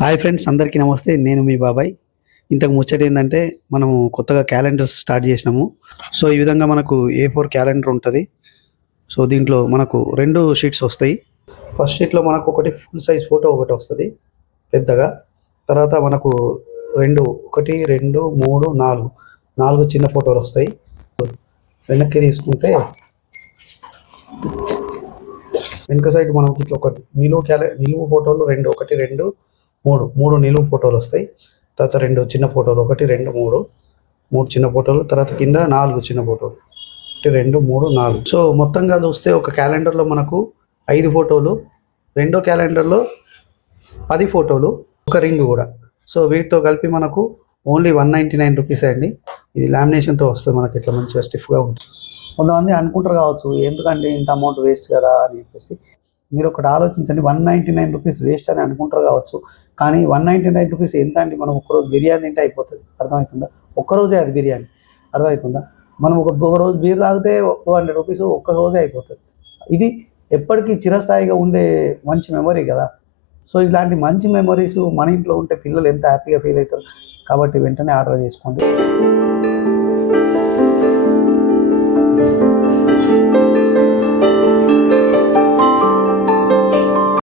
Hi friends, అందరికీ నమస్తే. నేను మీ బాబాయ్. ఇంతకు ముచ్చట ఏందంటే, మనము కొత్తగా క్యాలెండర్స్ స్టార్ట్ చేసినాము. సో, ఈ విధంగా మనకు A4 క్యాలెండర్ ఉంటుంది. సో, దీంట్లో మనకు 2 షీట్స్ వస్తాయి. ఫస్ట్ షీట్‌లో మనకు ఒకటి ఫుల్ సైజ్ ఫోటో ఒకటి వస్తది పెద్దగా. తర్వాత మనకు 2 1, 2, 3, 4 చిన్న ఫోటోలొస్తాయి. వెనక్కి తీసుకుంటే వెనక సైడ్ మనకి ఇట్లా ఒకటి నిలువు ఫోటోలు 2 1, 2, 3 నిలువు ఫోటోలు వస్తాయి. తర్వాత 2 చిన్న ఫోటోలు 1, 2, 3 చిన్న ఫోటోలు. తర్వాత కింద 4 చిన్న ఫోటోలు 1, 2, 3, 4. సో మొత్తంగా చూస్తే ఒక క్యాలెండర్లో మనకు 5 ఫోటోలు, రెండో క్యాలెండర్లో 10 ఫోటోలు, ఒక రింగ్ కూడా. సో వీటితో కలిపి మనకు ఓన్లీ 199 రూపీస్ అండి. ఇది లామినేషన్తో వస్తుంది, మనకి ఇట్లా మంచిగా స్టిఫ్గా ఉంటుంది. కొంతమంది అనుకుంటారు కావచ్చు, ఎందుకంటే ఇంత అమౌంట్ వేస్ట్ కదా అని చెప్పేసి. మీరు ఒకటి ఆలోచించండి, 199 రూపీస్ వేస్ట్ అని అనుకుంటారు కావచ్చు. కానీ 199 రూపీస్ ఎంత అండి? మనం ఒక్కరోజు బిర్యానీ తింటే అయిపోతుంది. అర్థమవుతుందా? ఒక్కరోజే అది బిర్యానీ. అర్థమవుతుందా? మనం ఒక రోజు బీర్ తాగితే 200 రూపీస్ ఒక్క రోజే అయిపోతుంది. ఇది ఎప్పటికీ చిరస్థాయిగా ఉండే మంచి మెమరీ కదా. సో ఇలాంటి మంచి మెమరీస్ మన ఇంట్లో ఉంటే పిల్లలు ఎంత హ్యాపీగా ఫీల్ అవుతారు. కాబట్టి వెంటనే ఆర్డర్ చేసుకోండి.